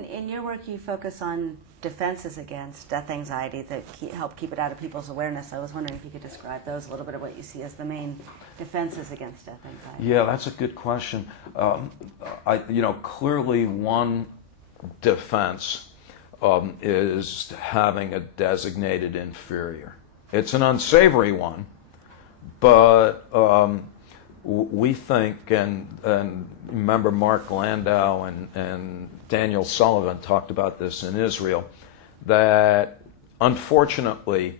in your work, you focus on defenses against death anxiety that help keep it out of people's awareness. I was wondering if you could describe those, a little bit of what you see as the main defenses against death anxiety. Yeah, that's a good question. Clearly one defense is having a designated inferior. It's an unsavory one, but we think, and remember Mark Landau and Daniel Sullivan talked about this in Israel, that unfortunately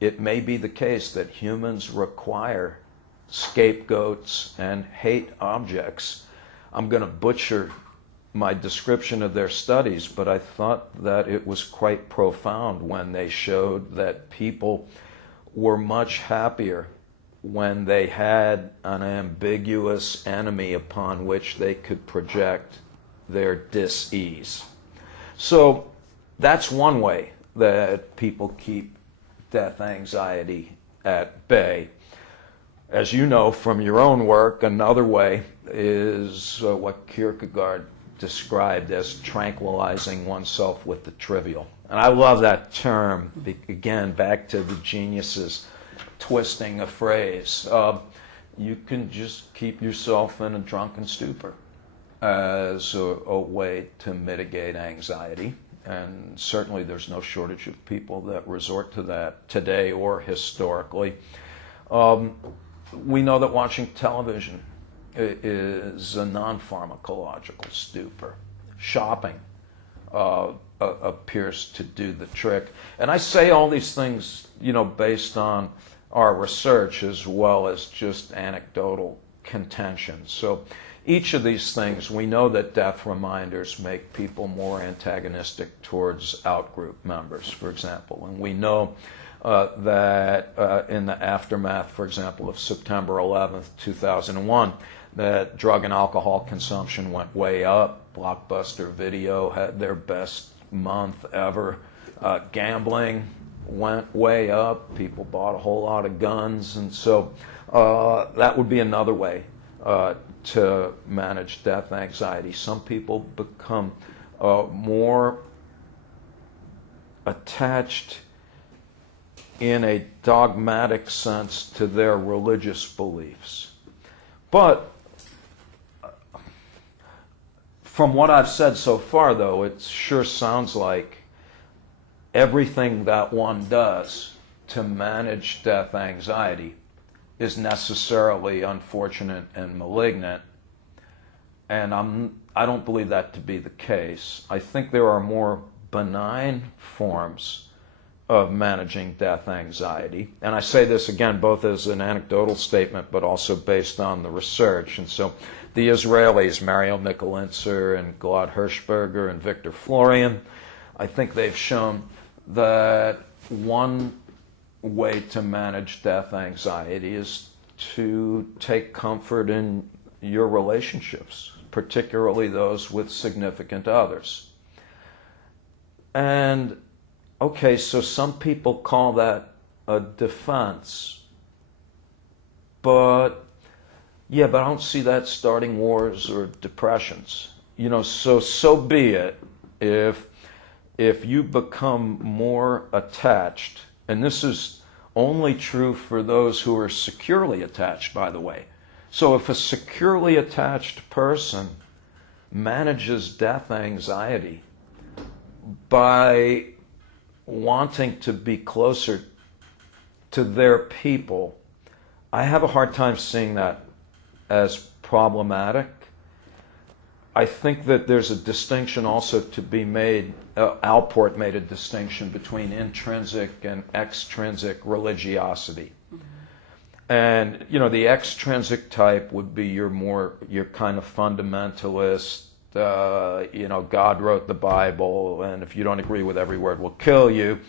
it may be the case that humans require scapegoats and hate objects. I'm going to butcher my description of their studies, but I thought that it was quite profound when they showed that people were much happier when they had an ambiguous enemy upon which they could project their dis-ease. So that's one way that people keep death anxiety at bay. As you know from your own work, another way is what Kierkegaard described as tranquilizing oneself with the trivial. And I love that term, again, back to the geniuses twisting a phrase. You can just keep yourself in a drunken stupor as a way to mitigate anxiety. And certainly there's no shortage of people that resort to that today or historically. We know that watching television is a non-pharmacological stupor. Shopping appears to do the trick. And I say all these things, based on our research as well as just anecdotal contention. So each of these things, we know that death reminders make people more antagonistic towards outgroup members, for example. And we know that in the aftermath, for example, of September 11th, 2001, that drug and alcohol consumption went way up. Blockbuster Video had their best month ever. Gambling went way up. People bought a whole lot of guns. And so that would be another way to manage death anxiety. Some people become more attached in a dogmatic sense to their religious beliefs. But from what I've said so far, though, it sure sounds like everything that one does to manage death anxiety is necessarily unfortunate and malignant. And I don't believe that to be the case. I think there are more benign forms of managing death anxiety. And I say this again both as an anecdotal statement but also based on the research. And so the Israelis, Mario Nikolintzer and Gilad Hirschberger and Victor Florian, I think they've shown that one way to manage death anxiety is to take comfort in your relationships, particularly those with significant others. And okay, so some people call that a defense, but I don't see that starting wars or depressions. So be it. If you become more attached, and this is only true for those who are securely attached, by the way. So if a securely attached person manages death anxiety by wanting to be closer to their people, I have a hard time seeing that as problematic. I think that there's a distinction also to be made. Alport made a distinction between intrinsic and extrinsic religiosity. Mm-hmm. And, the extrinsic type would be your kind of fundamentalist, God wrote the Bible, and if you don't agree with every word, we'll kill you.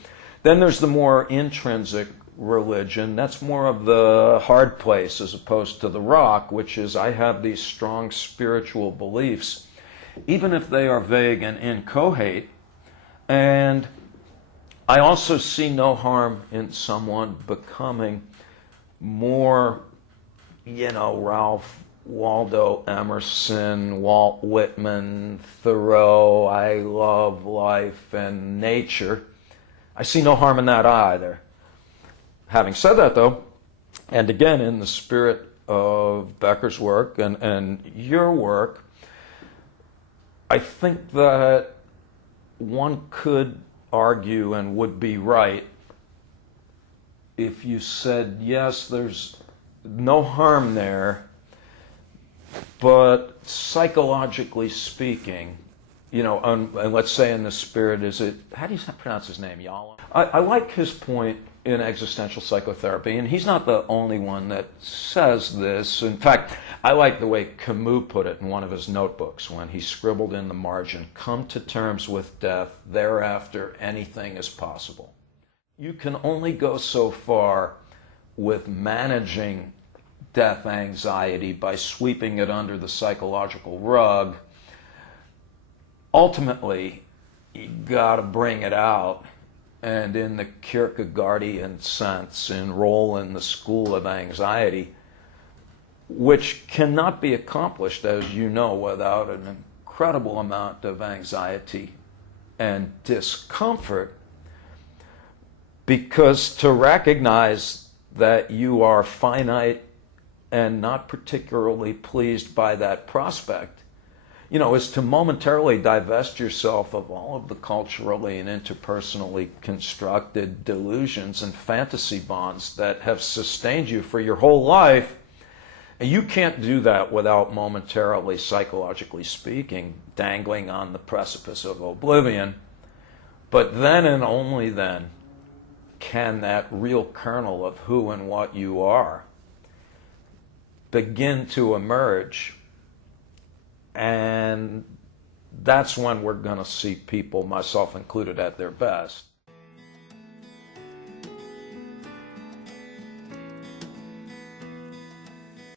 Then there's the more intrinsic religion. That's more of the hard place as opposed to the rock, which is I have these strong spiritual beliefs, even if they are vague and inchoate. And I also see no harm in someone becoming more, Ralph Waldo Emerson, Walt Whitman, Thoreau, I love life and nature. I see no harm in that either. Having said that, though, and again in the spirit of Becker's work and your work, I think that one could argue and would be right if you said, yes, there's no harm there, but psychologically speaking, and let's say in the spirit, how do you pronounce his name, Yala? I like his point in existential psychotherapy, and he's not the only one that says this. In fact, I like the way Camus put it in one of his notebooks when he scribbled in the margin, "Come to terms with death, thereafter anything is possible." You can only go so far with managing death anxiety by sweeping it under the psychological rug. Ultimately, you got to bring it out and, in the Kierkegaardian sense, enroll in the school of anxiety, which cannot be accomplished, as you know, without an incredible amount of anxiety and discomfort, because to recognize that you are finite and not particularly pleased by that prospect, is to momentarily divest yourself of all of the culturally and interpersonally constructed delusions and fantasy bonds that have sustained you for your whole life. And you can't do that without momentarily, psychologically speaking, dangling on the precipice of oblivion. But then and only then can that real kernel of who and what you are begin to emerge. And that's when we're going to see people, myself included, at their best.